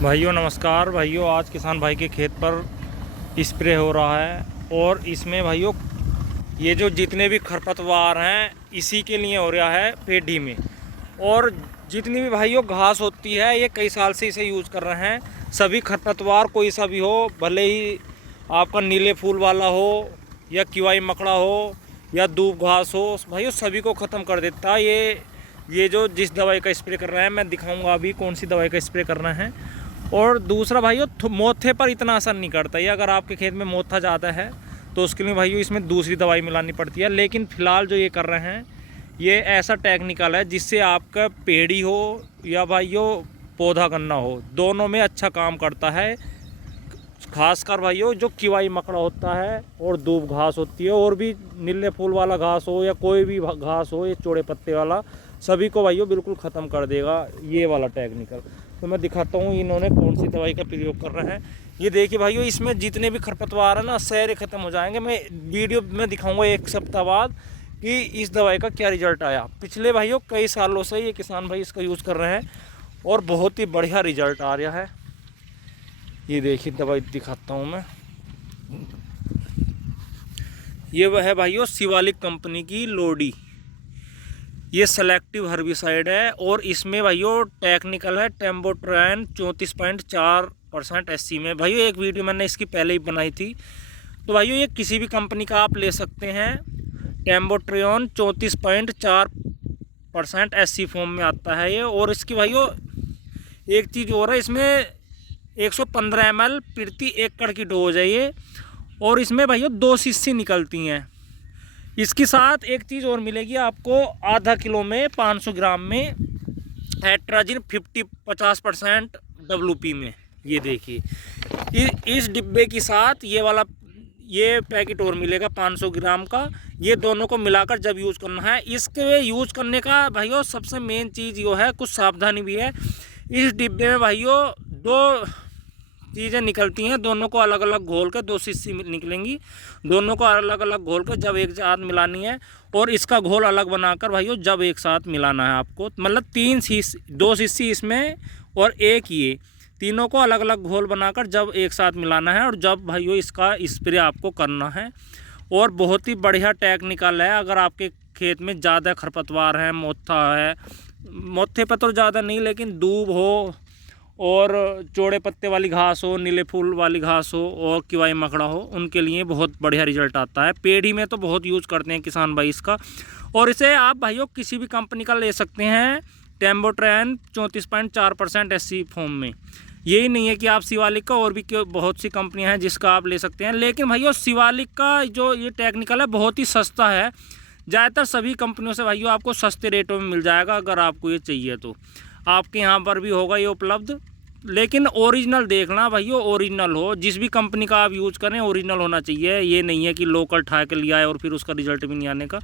भाइयों नमस्कार। भाइयों आज किसान भाई के खेत पर स्प्रे हो रहा है और इसमें भाइयों ये जो जितने भी खरपतवार हैं इसी के लिए हो रहा है पेडी में। और जितनी भी भाइयों घास होती है ये कई साल से इसे यूज़ कर रहे हैं। सभी खरपतवार कोई सा भी हो, भले ही आपका नीले फूल वाला हो या किवाई मकड़ा हो या दूब घास हो, भाइयों सभी को ख़त्म कर देता है ये जो जिस दवाई का स्प्रे कर रहे हैं। मैं दिखाऊंगा अभी कौन सी दवाई का स्प्रे करना है। और दूसरा भाइयों मोथे पर इतना असर नहीं करता। ये अगर आपके खेत में मोथा ज़्यादा है तो उसके लिए भाइयों इसमें दूसरी दवाई मिलानी पड़ती है। लेकिन फ़िलहाल जो ये कर रहे हैं ये ऐसा टेक्निकल है जिससे आपका पेड़ी हो या भाइयों पौधा गन्ना हो, दोनों में अच्छा काम करता है। खासकर भाइयों जो किवाई मकड़ा होता है और दूब घास होती है और भी नीले फूल वाला घास हो या कोई भी घास हो, ये चौड़े पत्ते वाला, सभी को भाइयों बिल्कुल ख़त्म कर देगा ये वाला टेक्निकल। तो मैं दिखाता हूँ इन्होंने कौन सी दवाई का प्रयोग कर रहे हैं। ये देखिए भाइयों इसमें जितने भी खरपतवार है ना सारे ख़त्म हो जाएंगे। मैं वीडियो में दिखाऊंगा एक सप्ताह बाद कि इस दवाई का क्या रिजल्ट आया। पिछले भाइयों कई सालों से ये किसान भाई इसका यूज़ कर रहे हैं और बहुत ही बढ़िया रिजल्ट आ रहा है। ये देखिए दवाई दिखाता हूँ मैं। ये वह है भाइयों शिवालिक कंपनी की लोडी। ये सेलेक्टिव हर्बिसाइड है और इसमें भाइयों टेक्निकल है टेम्बोट्रैन 34.4% SC में। भाइयों एक वीडियो मैंने इसकी पहले ही बनाई थी। तो भाइयों ये किसी भी कंपनी का आप ले सकते हैं। टेम्बोट्रियन 34.4% SC फॉर्म में आता है ये। और इसकी भाइयों एक चीज़ और है, इसमें 115 ml प्रति एकड़ की डोज है ये। और इसमें भाइयों 2 शीशी निकलती हैं। इसके साथ एक चीज़ और मिलेगी आपको, आधा किलो में 500 ग्राम में एट्राजिन 50% WP में। ये देखिए इस डिब्बे के साथ ये पैकेट और मिलेगा 500 ग्राम का। ये दोनों को मिलाकर जब यूज़ करना है। इसके यूज़ करने का भाइयों सबसे मेन चीज़ ये है, कुछ सावधानी भी है। इस डिब्बे में भाइयों 2 चीज़ें निकलती हैं, दोनों को अलग अलग घोल कर 2 शीशी निकलेंगी। दोनों को अलग अलग घोल कर जब एक साथ मिलानी है और इसका घोल अलग बनाकर भाइयों जब एक साथ मिलाना है आपको। मतलब 2 शीशी इसमें और एक ये, तीनों को अलग अलग घोल बनाकर जब एक साथ मिलाना है और जब भाइयों इसका स्प्रे आपको करना है। और बहुत ही बढ़िया टेक्निकल है। अगर आपके खेत में ज़्यादा खरपतवार है, मोथा है, मोथे पर तो ज़्यादा नहीं लेकिन दूब हो और चौड़े पत्ते वाली घास हो, नीले फूल वाली घास हो और किवाई मकड़ा हो, उनके लिए बहुत बढ़िया रिजल्ट आता है। पेड़ी में तो बहुत यूज़ करते हैं किसान भाई इसका। और इसे आप भाइयों किसी भी कंपनी का ले सकते हैं। टेम्बोट्रैन 34.4% SC फॉर्म में। यही नहीं है कि आप शिवालिक का, और भी बहुत सी कंपनियां हैं जिसका आप ले सकते हैं। लेकिन भाइयों शिवालिक का जो ये टेक्निकल है बहुत ही सस्ता है। ज़्यादातर सभी कंपनियों से भाइयों आपको सस्ते रेटों में मिल जाएगा। अगर आपको ये चाहिए तो आपके यहाँ पर भी होगा ये उपलब्ध। लेकिन ओरिजिनल देखना भाइयों, ओरिजिनल हो। जिस भी कंपनी का आप यूज़ करें ओरिजिनल होना चाहिए। ये नहीं है कि लोकल ठा के लिया है और फिर उसका रिजल्ट भी नहीं आने का।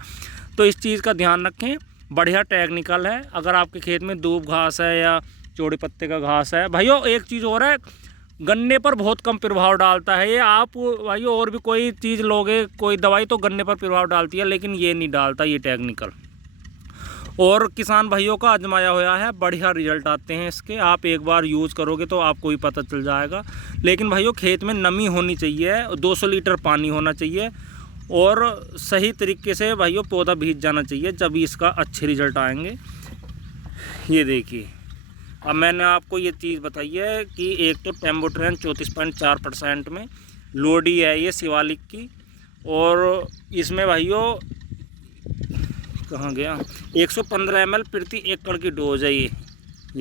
तो इस चीज़ का ध्यान रखें। बढ़िया टेक्निकल है। अगर आपके खेत में दूब घास है या चौड़े पत्ते का घास है भाइयों, एक चीज़ और है, गन्ने पर बहुत कम प्रभाव डालता है ये। आप भाइयों और भी कोई चीज़ लोगे, कोई दवाई तो गन्ने पर प्रभाव डालती है, लेकिन ये नहीं डालता ये टेक्निकल। और किसान भाइयों का आजमाया हुआ है, बढ़िया रिजल्ट आते हैं इसके। आप एक बार यूज़ करोगे तो आपको भी पता चल जाएगा। लेकिन भाइयों खेत में नमी होनी चाहिए, 200 लीटर पानी होना चाहिए और सही तरीके से भाइयों पौधा भीग जाना चाहिए, जब इसका अच्छे रिजल्ट आएंगे। ये देखिए अब मैंने आपको ये चीज़ बताई है कि एक तो टेम्बोट्रैन 34.4% में लोडी है ये शिवालिक की। और इसमें भाइयों कहाँ गया, 115 ml प्रति एकड़ की डोज है ये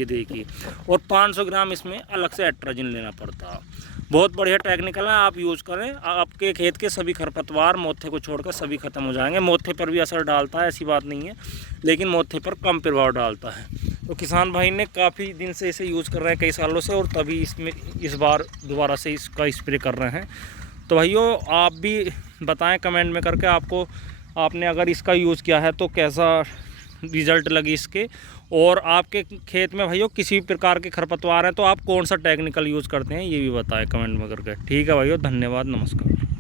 देखिए। और 500 ग्राम इसमें अलग से एट्राजिन लेना पड़ता है। बहुत बढ़िया टेक्निकल है, आप यूज़ करें। आपके खेत के सभी खरपतवार मोथे को छोड़कर सभी ख़त्म हो जाएंगे। मोथे पर भी असर डालता है, ऐसी बात नहीं है, लेकिन मोथे पर कम प्रभाव डालता है। तो किसान भाई ने काफ़ी दिन से इसे यूज़ कर रहे हैं, कई सालों से, और तभी इस बार दोबारा से इसका स्प्रे कर रहे हैं। तो भाइयों आप भी बताएं कमेंट में करके आपने अगर इसका यूज़ किया है तो कैसा रिज़ल्ट लगी इसके। और आपके खेत में भाइयों किसी भी प्रकार के खरपतवार हैं तो आप कौन सा टेक्निकल यूज़ करते हैं ये भी बताएं कमेंट में करके। ठीक है भाइयों, धन्यवाद, नमस्कार।